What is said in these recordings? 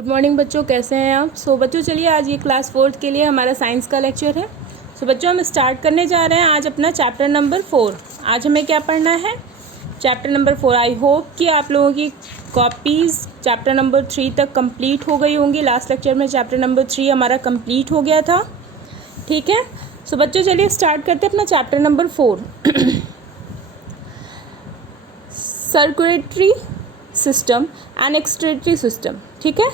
Good morning बच्चों, कैसे हैं आप। बच्चों चलिए आज ये क्लास 4 के लिए हमारा साइंस का लेक्चर है। बच्चों हम स्टार्ट करने जा रहे हैं आज अपना चैप्टर नंबर 4। आज हमें क्या पढ़ना है, चैप्टर नंबर 4। आई होप कि आप लोगों की कॉपीज़ चैप्टर नंबर 3 तक कंप्लीट हो गई होंगी। लास्ट लेक्चर में चैप्टर नंबर 3 हमारा कंप्लीट हो गया था, ठीक है। बच्चों चलिए स्टार्ट करते हैं अपना chapter number 4। Circulatory system and excretory system, ठीक है।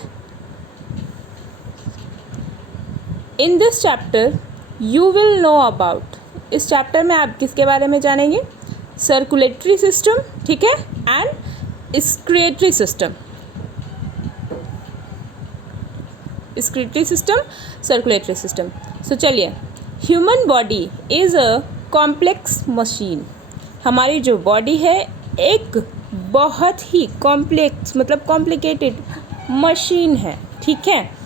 In this chapter you will know about, इस चैप्टर में आप किसके बारे में जानेंगे, सर्कुलेटरी सिस्टम, ठीक है, and excretory system. Excretory system, circulatory system. चलिए, human body is a complex machine. हमारी जो बॉडी है एक बहुत ही कॉम्प्लेक्स मतलब कॉम्प्लिकेटेड मशीन है, ठीक है।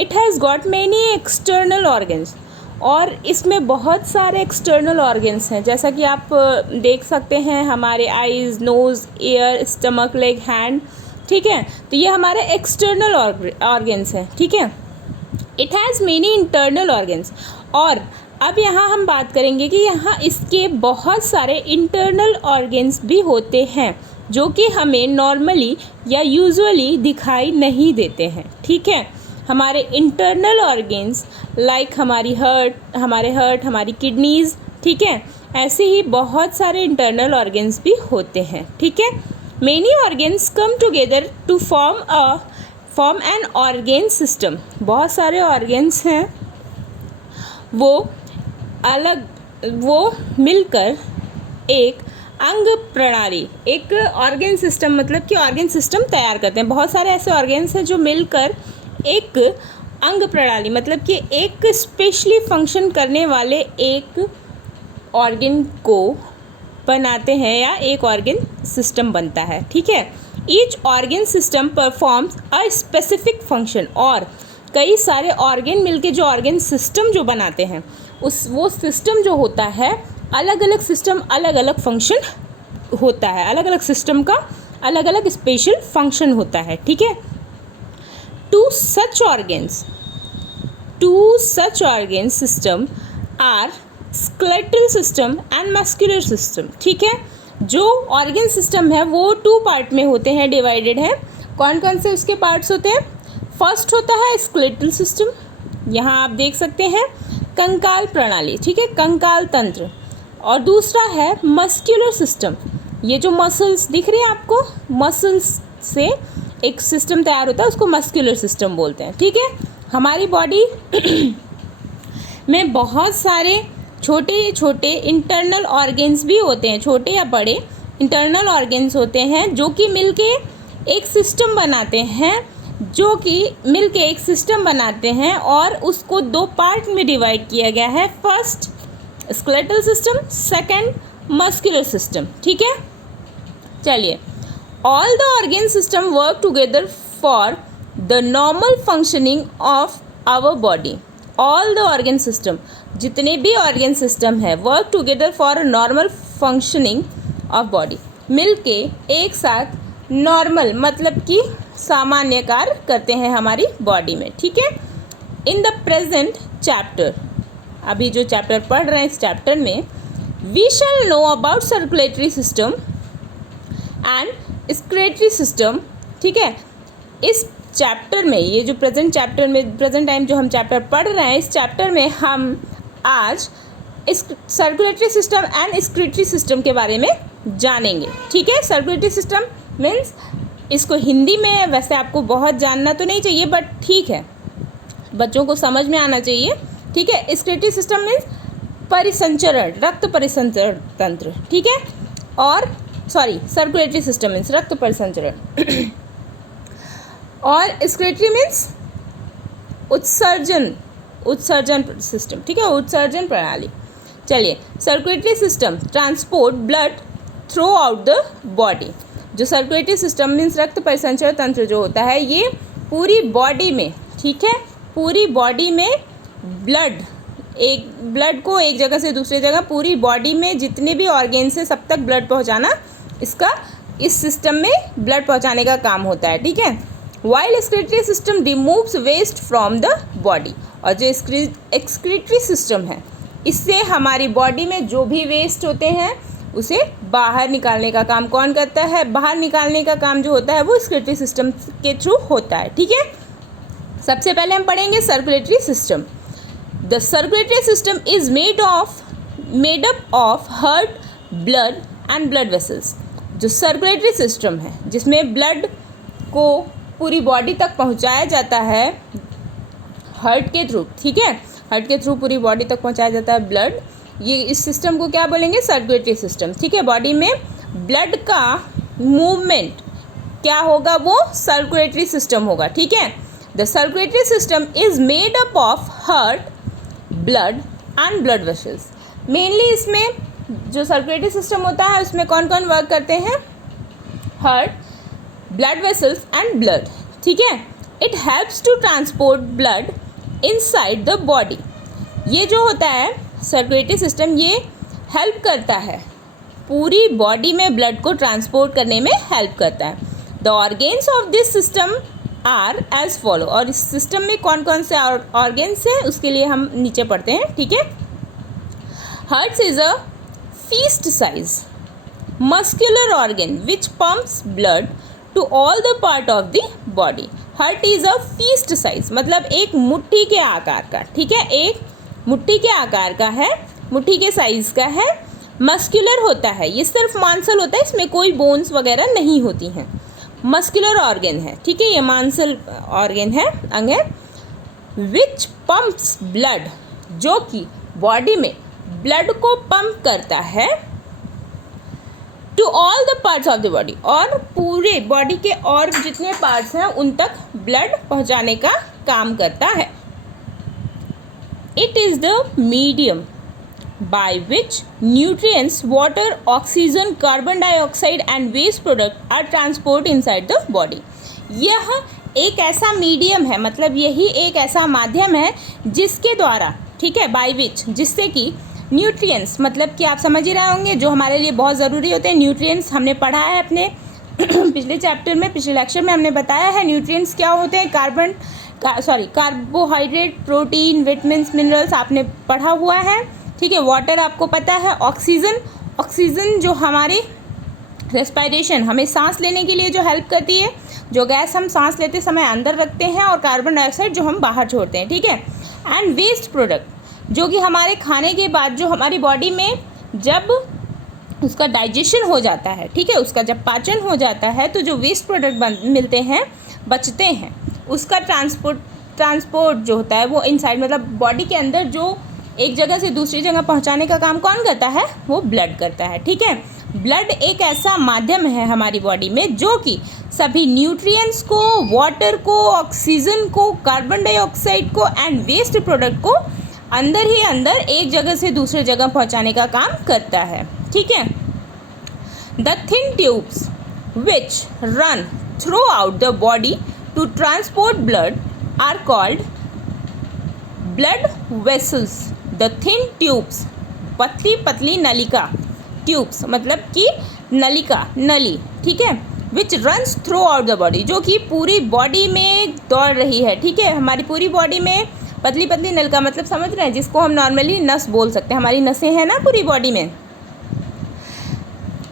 It has got many external organs, और इसमें बहुत सारे एक्सटर्नल ऑर्गन्स हैं, जैसा कि आप देख सकते हैं हमारे eyes, nose, ear, stomach, leg, hand, ठीक है। तो ये हमारे एक्सटर्नल ऑर्गन्स हैं, ठीक है। It has many internal organs, और अब यहाँ हम बात करेंगे कि यहाँ इसके बहुत सारे इंटरनल ऑर्गन्स भी होते हैं जो कि हमें नॉर्मली या यूजुअली दिखाई नहीं देते हैं, ठीक है। हमारे इंटरनल ऑर्गन्स लाइक हमारे हार्ट, हमारी किडनीज़, ठीक है, ऐसे ही बहुत सारे इंटरनल ऑर्गन्स भी होते हैं, ठीक है। Many organs come together to form an organ system. बहुत सारे ऑर्गन्स हैं, वो मिलकर एक अंग प्रणाली, एक ऑर्गन सिस्टम, मतलब कि ऑर्गन सिस्टम तैयार करते हैं। बहुत सारे ऐसे ऑर्गन्स हैं जो मिलकर एक अंग प्रणाली, मतलब कि एक स्पेशली फंक्शन करने वाले एक ऑर्गन को बनाते हैं, या एक ऑर्गन सिस्टम बनता है, ठीक है। Each organ system performs a specific function, और कई सारे ऑर्गन मिलके जो ऑर्गन सिस्टम जो बनाते हैं वो सिस्टम जो होता है, अलग अलग सिस्टम अलग अलग फंक्शन होता है, अलग अलग सिस्टम का अलग अलग स्पेशल फंक्शन होता है, ठीक है। Two such organ system are skeletal system and muscular system, ठीक है। जो ऑर्गन सिस्टम है वो 2 पार्ट में होते हैं, डिवाइडेड है। कौन कौन से उसके पार्ट्स होते हैं। फर्स्ट होता है स्केलेटल सिस्टम, यहाँ आप देख सकते हैं कंकाल प्रणाली, ठीक है, कंकाल तंत्र। और दूसरा है मस्कुलर सिस्टम, ये जो मसल्स दिख रही है आपको, मसल्स से एक सिस्टम तैयार होता है, उसको मस्कुलर सिस्टम बोलते हैं, ठीक है। हमारी बॉडी में बहुत सारे छोटे छोटे इंटरनल ऑर्गन्स भी होते हैं, छोटे या बड़े इंटरनल ऑर्गन्स होते हैं जो कि मिलके एक सिस्टम बनाते हैं, और उसको 2 पार्ट में डिवाइड किया गया है। First skeletal system, second muscular system, ठीक है। चलिए, all the organ system work together for the normal functioning of our body. All the organ system, जितने भी ऑर्गन सिस्टम है, work together for normal functioning of body, मिलके एक साथ normal मतलब कि सामान्य कार्य करते हैं हमारी बॉडी में, ठीक है। इन द प्रेजेंट चैप्टर, अभी जो चैप्टर पढ़ रहे हैं इस चैप्टर में, we shall know about circulatory system and excretory system, ठीक है। इस चैप्टर में, ये जो प्रेजेंट टाइम जो हम चैप्टर पढ़ रहे हैं, इस चैप्टर में हम आज इस circulatory system and excretory system के बारे में जानेंगे, ठीक है। सर्कुलेटरी सिस्टम मीन्स, इसको हिंदी में वैसे आपको बहुत जानना तो नहीं चाहिए, बट ठीक है, बच्चों को समझ में आना चाहिए, ठीक है। एक्सक्रीटरी सिस्टम मीन्स परिसंचरण, रक्त परिसंचरण तंत्र, ठीक है। और सर्कुलेटरी सिस्टम मीन्स रक्त परिसंचरण और एक्सक्रीटरी मीन्स उत्सर्जन सिस्टम, ठीक है, उत्सर्जन प्रणाली। चलिए, circulatory system transport blood through out the body. जो सर्कुलेटरी सिस्टम मीन्स रक्त परिसंचरण तंत्र जो होता है, ये पूरी बॉडी में, ठीक है, पूरी बॉडी में ब्लड को एक जगह से दूसरी जगह, पूरी बॉडी में जितने भी ऑर्गन्स हैं सब तक ब्लड पहुंचाना, इस सिस्टम में ब्लड पहुंचाने का काम होता है, ठीक है। While excretory system removes waste from the body. और जो एक्सक्रीटरी सिस्टम है, इससे हमारी बॉडी में जो भी वेस्ट होते हैं उसे बाहर निकालने का काम कौन करता है? बाहर निकालने का काम जो होता है वो एक्सक्रीटरी सिस्टम के थ्रू होता है। ठीक है, सबसे पहले हम पढ़ेंगे circulatory system. The circulatory system is made up of heart, blood and blood vessels. जो सर्कुलेटरी सिस्टम है, जिसमें ब्लड को पूरी बॉडी तक पहुंचाया जाता है हार्ट के थ्रू। ठीक है, हार्ट के थ्रू पूरी बॉडी तक पहुंचाया जाता है ब्लड। ये इस सिस्टम को क्या बोलेंगे? Circulatory system. ठीक है, बॉडी में ब्लड का मूवमेंट क्या होगा? वो सर्कुलेटरी सिस्टम होगा। ठीक है, the circulatory system is made up of heart, blood and blood vessels. Mainly इसमें जो सर्कुलेटरी सिस्टम होता है उसमें कौन कौन वर्क करते हैं? Heart, blood vessels and blood. ठीक है, it helps to transport blood inside the body. ये जो होता है सर्कुलेटरी सिस्टम, ये हेल्प करता है, पूरी बॉडी में ब्लड को ट्रांसपोर्ट करने में हेल्प करता है। The organs of this system are as follow. और इस सिस्टम में कौन कौन से ऑर्गेन्स हैं उसके लिए हम नीचे पढ़ते हैं। ठीक है, heart is a fist size muscular organ which pumps blood to all the part of the body. Heart is a fist size, मतलब एक मुट्ठी के आकार का। ठीक है, एक मुट्ठी के आकार का है, मुट्ठी के साइज का है, मस्कुलर होता है, ये सिर्फ मांसल होता है, इसमें कोई बोन्स वगैरह नहीं होती हैं। मस्कुलर ऑर्गन है। ठीक है, ये मांसल ऑर्गन है, अंग है। विच पंप्स ब्लड, जो कि बॉडी में ब्लड को पंप करता है to all the parts of the body, और पूरे बॉडी के और जितने पार्ट्स हैं उन तक ब्लड पहुंचाने का काम करता है। It is the medium by which nutrients, water, oxygen, carbon dioxide and waste product are transported inside the body। यह एक ऐसा मीडियम है, मतलब यही एक ऐसा माध्यम है जिसके द्वारा, ठीक है, बाय विच, जिससे कि न्यूट्रिएंट्स, मतलब कि आप समझ ही रहे होंगे जो हमारे लिए बहुत ज़रूरी होते हैं। न्यूट्रिएंट्स हमने पढ़ा है अपने पिछले चैप्टर में, पिछले लेक्चर में हमने बताया है न्यूट्रिएंट्स क्या होते हैं। कार्बोहाइड्रेट, प्रोटीन, विटामिन्स, मिनरल्स आपने पढ़ा हुआ है। ठीक है, वाटर आपको पता है। ऑक्सीजन जो हमारी रेस्पिरेशन, हमें सांस लेने के लिए जो हेल्प करती है, जो गैस हम सांस लेते समय अंदर रखते हैं, और कार्बन डाइऑक्साइड जो हम बाहर छोड़ते हैं। ठीक है, एंड वेस्ट प्रोडक्ट, जो कि हमारे खाने के बाद जो हमारी बॉडी में जब उसका डाइजेशन हो जाता है, ठीक है, उसका जब पाचन हो जाता है तो जो वेस्ट प्रोडक्ट मिलते हैं, बचते हैं, उसका ट्रांसपोर्ट जो होता है वो इनसाइड, मतलब बॉडी के अंदर जो एक जगह से दूसरी जगह पहुंचाने का काम कौन करता है? वो ब्लड करता है। ठीक है, ब्लड एक ऐसा माध्यम है हमारी बॉडी में जो कि सभी न्यूट्रिएंट्स को, वाटर को, ऑक्सीजन को, कार्बन डाइऑक्साइड को एंड वेस्ट प्रोडक्ट को अंदर ही अंदर एक जगह से दूसरे जगह पहुंचाने का काम करता है। ठीक है, the thin tubes which run throughout the body to transport blood are called blood vessels. The thin tubes, पतली पतली नलिका, ट्यूब्स मतलब कि नलिका, नली, ठीक है, विच runs through out the body, जो कि पूरी बॉडी में दौड़ रही है। ठीक है, हमारी पूरी बॉडी में पतली पतली नलिका, मतलब समझ रहे हैं, जिसको हम नॉर्मली नस बोल सकते हैं, हमारी नसें हैं ना पूरी बॉडी में,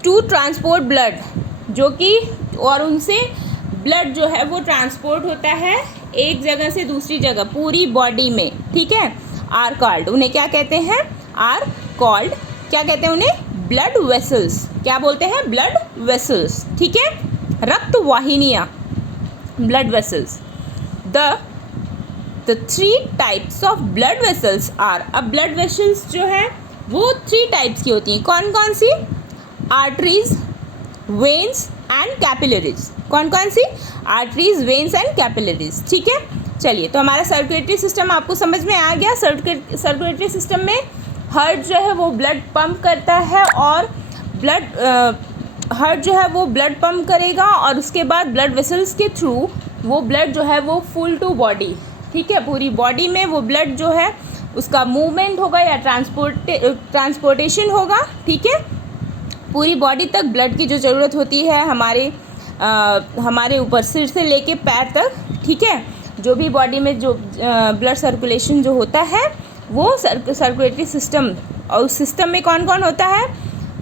टू ट्रांसपोर्ट ब्लड, जो कि, और उनसे ब्लड जो है वो ट्रांसपोर्ट होता है एक जगह से दूसरी जगह पूरी बॉडी में। ठीक है, आर कॉल्ड, उन्हें क्या कहते हैं? आर कॉल्ड, क्या कहते हैं उन्हें? Blood vessels. क्या बोलते हैं? Blood vessels. ठीक है, रक्त वाहिनियाँ, blood vessels. The 3 types of blood vessels are, अब ब्लड वेसल्स जो है वो 3 टाइप्स की होती हैं। कौन कौन सी? Arteries, veins and capillaries. कौन कौन सी? Arteries, veins and capillaries. ठीक है, चलिए, तो हमारा सर्कुलेटरी सिस्टम आपको समझ में आ गया। सर्कुलेटरी सिस्टम में हार्ट जो है वो ब्लड पंप करता है, और हार्ट जो है वो ब्लड पंप करेगा, और उसके बाद ब्लड वेसल्स के थ्रू वो ब्लड जो है वो फुल टू बॉडी, ठीक है, पूरी बॉडी में वो ब्लड जो है उसका मूवमेंट होगा या ट्रांसपोर्टेशन होगा। ठीक है, पूरी बॉडी तक ब्लड की जो ज़रूरत होती है हमारे हमारे ऊपर सिर से लेके पैर तक, ठीक है, जो भी बॉडी में जो ब्लड सर्कुलेशन जो होता है वो सर्कुलेटरी सिस्टम, और उस सिस्टम में कौन कौन होता है,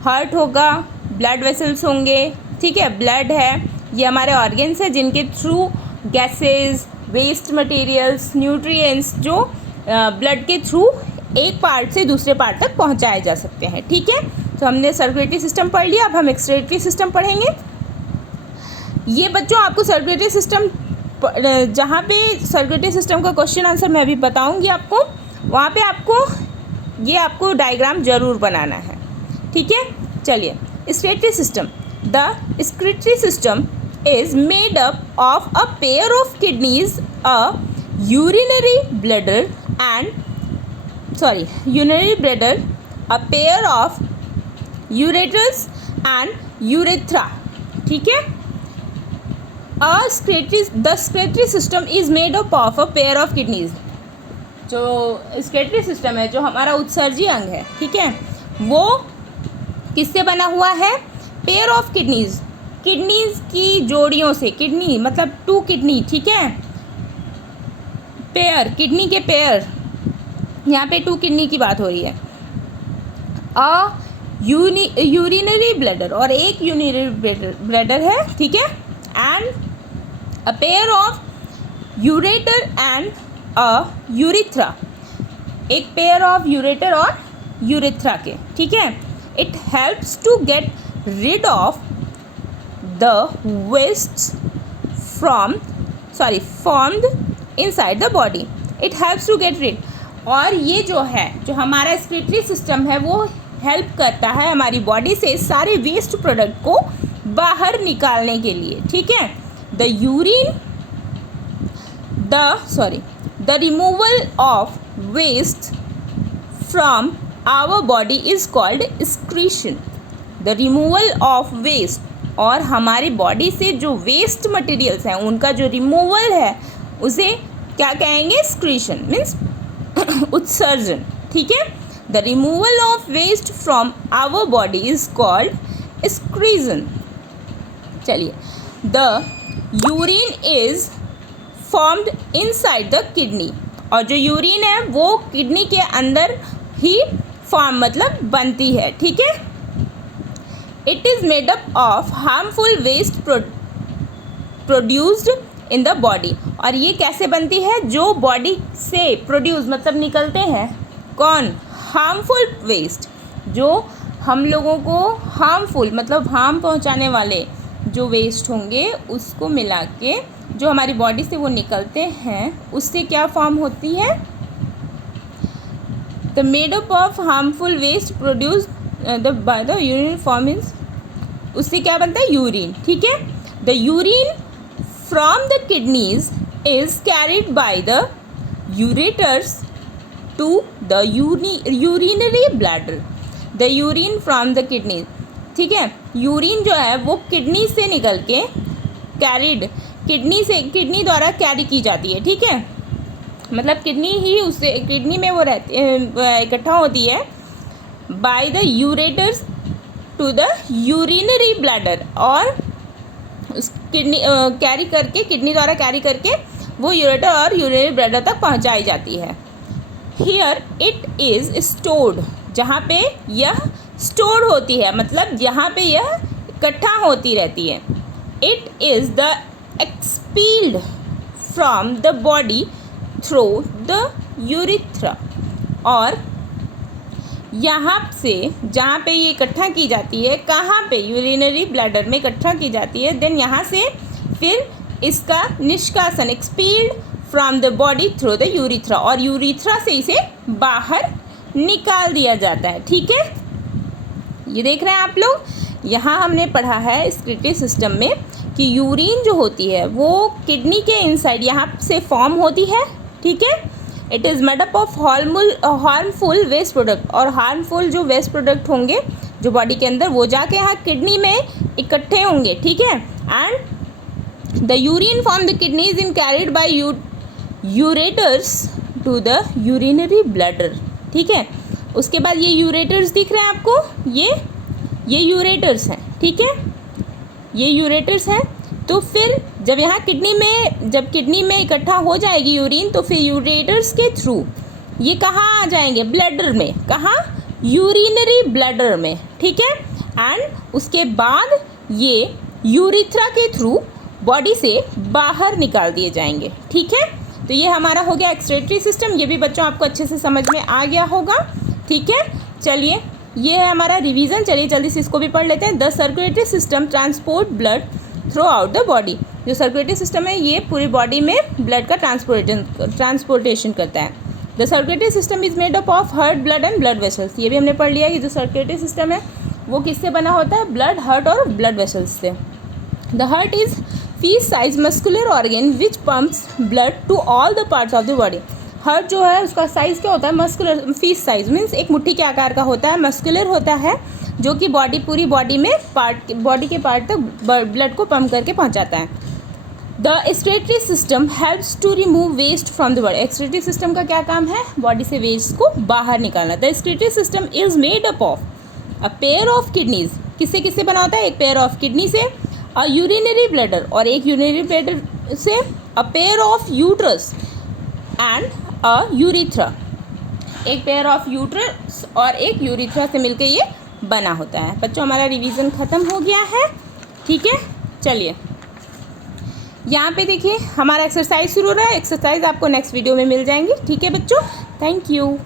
हार्ट होगा, ब्लड वेसल्स होंगे, ठीक है, ब्लड है, ये हमारे ऑर्गन्स है जिनके through gases, waste materials, nutrients जो ब्लड के थ्रू एक पार्ट से दूसरे पार्ट तक पहुंचाए जा सकते हैं, ठीक है। तो हमने सर्कुलेटरी सिस्टम पढ़ लिया, अब हम एक्सक्रीटरी सिस्टम पढ़ेंगे। ये बच्चों आपको सर्कुलेटरी सिस्टम, जहाँ पे सर्कुलेटरी सिस्टम का क्वेश्चन आंसर मैं अभी बताऊंगी आपको, वहाँ पे आपको डायग्राम जरूर बनाना है, ठीक है। चलिए, excretory system. The excretory system is made up of a pair of kidneys, a urinary bladder, a pair of ureters and urethra, ठीक है। The excretory system is made up of a pair of kidneys। जो excretory system है, जो हमारा उत्सर्जी अंग है, ठीक है, वो किससे बना हुआ है, पेयर ऑफ किडनीज, किडनीज की जोड़ियों से, किडनी मतलब 2 किडनी, ठीक है, पेयर, किडनी के पेयर, यहाँ पे 2 किडनी की बात हो रही है। अ यूरिनरी ब्लैडर, और एक यूरिनरी ब्लैडर है, ठीक है, and a pair of ureter and a urethra, एक पेयर ऑफ यूरेटर और यूरिथ्रा के, ठीक है। It helps to get rid of the wastes formed inside the body। It helps to get rid, और ये जो है, जो हमारा एक्सक्रीटरी सिस्टम है, वो हेल्प करता है हमारी बॉडी से सारे वेस्ट प्रोडक्ट को बाहर निकालने के लिए, ठीक है। The removal of waste from our body is called excretion. The removal of waste, और हमारी बॉडी से जो वेस्ट मटेरियल्स हैं उनका जो रिमूवल है उसे क्या कहेंगे, एक्सक्रीशन, मीन्स उत्सर्जन, ठीक है। The removal of waste from our body is called excretion. चलिए, the urine is formed inside the kidney, और जो यूरिन है वो किडनी के अंदर ही फॉर्म मतलब बनती है, ठीक है। It is made up of harmful waste produced in the body, और ये कैसे बनती है, जो बॉडी से प्रोड्यूस मतलब निकलते हैं, कौन, हार्मफुल वेस्ट, जो हम लोगों को हार्मफुल मतलब हार्म पहुंचाने वाले जो वेस्ट होंगे उसको मिला के जो हमारी बॉडी से वो निकलते हैं, उससे क्या फॉर्म होती है, the made up of harmful waste produce by the urine form is, उससे क्या बनता है, यूरिन, ठीक है। The urine from the kidneys is carried by the ureters to the urinary bladder. The urine from the kidneys, ठीक है, urine जो है वो किडनी से निकल के कैरिड, किडनी द्वारा कैरी की जाती है, ठीक है, मतलब किडनी ही उससे, किडनी में वो इकट्ठा होती है, by the ureters to the urinary bladder, और उस किडनी कैरी करके, किडनी द्वारा कैरी करके वो यूरेटर और यूरिनरी ब्लैडर तक पहुंचाई जाती है। हियर इट इज़ स्टोर्ड, जहाँ पे यह स्टोर्ड होती है, मतलब जहाँ पे यह इकट्ठा होती रहती है। It is the expelled from the body through the urethra, और यहाँ से जहाँ पे ये इकट्ठा की जाती है, कहाँ पे, यूरिनरी ब्लैडर में इकट्ठा की जाती है, देन यहाँ से फिर इसका निष्कासन, expelled from the body through the urethra, और यूरिथ्रा से इसे बाहर निकाल दिया जाता है, ठीक है। ये देख रहे हैं आप लोग, यहाँ हमने पढ़ा है एक्सक्रीटरी सिस्टम में कि यूरिन जो होती है वो किडनी के इनसाइड यहाँ से फॉर्म होती है, ठीक है। It is made up of harmful waste product, और हार्मफुल जो वेस्ट प्रोडक्ट होंगे जो बॉडी के अंदर, वो जाके यहाँ किडनी में इकट्ठे होंगे, ठीक है। And the urine from the kidney is in carried by ureters to the urinary bladder, ठीक है। उसके बाद ये यूरेटर्स दिख रहे हैं आपको, ये यूरेटर्स हैं, ठीक है, ये यूरेटर्स हैं। तो फिर जब यहाँ किडनी में इकट्ठा हो जाएगी यूरिन, तो फिर यूरेटर्स के थ्रू ये कहाँ आ जाएंगे, ब्लैडर में, कहाँ, यूरिनरी ब्लैडर में, ठीक है। एंड उसके बाद ये यूरिथ्रा के थ्रू बॉडी से बाहर निकाल दिए जाएंगे, ठीक है। तो ये हमारा हो गया एक्सक्रीटरी सिस्टम। ये भी बच्चों आपको अच्छे से समझ में आ गया होगा, ठीक है। चलिए ये है हमारा रिवीजन। चलिए जल्दी से इसको भी पढ़ लेते हैं। The circulatory system transport blood through out the body. जो सर्कुलेटरी सिस्टम है ये पूरी बॉडी में ब्लड का ट्रांसपोर्टेशन करता है। The circulatory system is made up of heart, blood and blood vessels. ये भी हमने पढ़ लिया कि जो सर्कुलेटरी सिस्टम है वो किससे बना होता है, ब्लड, हार्ट और ब्लड वेसल्स से। The heart is fist size muscular organ which pumps blood to all the parts of the body. Heart जो है उसका साइज क्या होता है, मस्कुलर, फीस साइज मीन्स एक मुट्ठी के आकार का होता है, मस्कुलर होता है, जो कि पूरी बॉडी में बॉडी के पार्ट तक ब्लड को पंप करके पहुंचाता है। The excretory system helps to remove waste from the body. Excretory system का क्या काम है, बॉडी से वेस्ट को बाहर निकालना। The excretory system is made up of a pair of kidneys. किससे किससे बना होता है, एक पेयर ऑफ किडनी से, अ यूरिनरी ब्लैडर और एक यूरिनरी ब्लैडर से, अ pair of uterus and a urethra. एक पेयर ऑफ यूट्रस और एक यूरिथ्रा से मिलकर ये बना होता है। बच्चों हमारा रिवीजन ख़त्म हो गया है, ठीक है। चलिए यहाँ पे देखिए हमारा एक्सरसाइज शुरू हो रहा है। एक्सरसाइज आपको नेक्स्ट वीडियो में मिल जाएंगी, ठीक है बच्चों। Thank you.